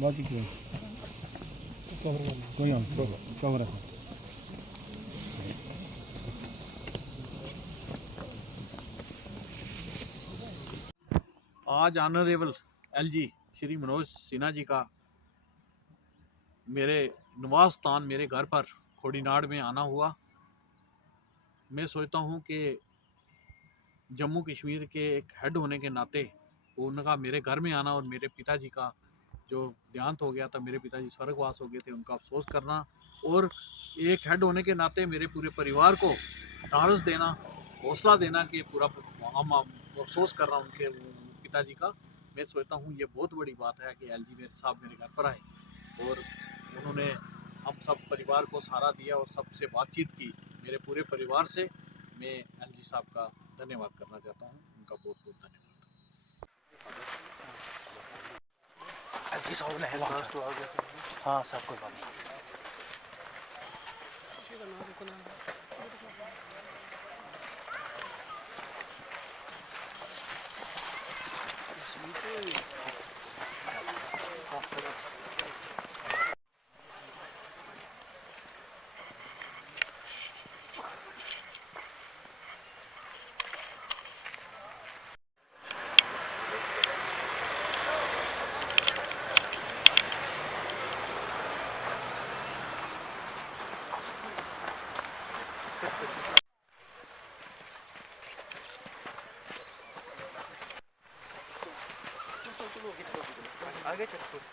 बाकी कोई कवर है। आज ऑनरेबल एलजी श्री मनोज सिन्हा जी का मेरे निवास स्थान मेरे घर पर खोड़ीनाड़ में आना हुआ। मैं सोचता हूँ कि जम्मू कश्मीर के एक हेड होने के नाते उनका मेरे घर में आना और मेरे पिताजी का जो देहांत हो गया था, मेरे पिताजी स्वर्गवास हो गए थे, उनका अफसोस करना और एक हेड होने के नाते मेरे पूरे परिवार को ढांढस देना, हौसला देना कि पूरा हम अफसोस कर रहा हूँ उनके पिताजी का। मैं सोचता हूँ ये बहुत बड़ी बात है कि एलजी मेरे साहब मेरे घर पर आए और उन्होंने हम सब परिवार को सहारा दिया और सबसे बातचीत की। मेरे पूरे परिवार से मैं एलजी साहब का धन्यवाद करना चाहता हूँ, उनका बहुत बहुत धन्यवाद। एलजी साहब ने हाँ सब कोई बात नहीं। आगे चलो।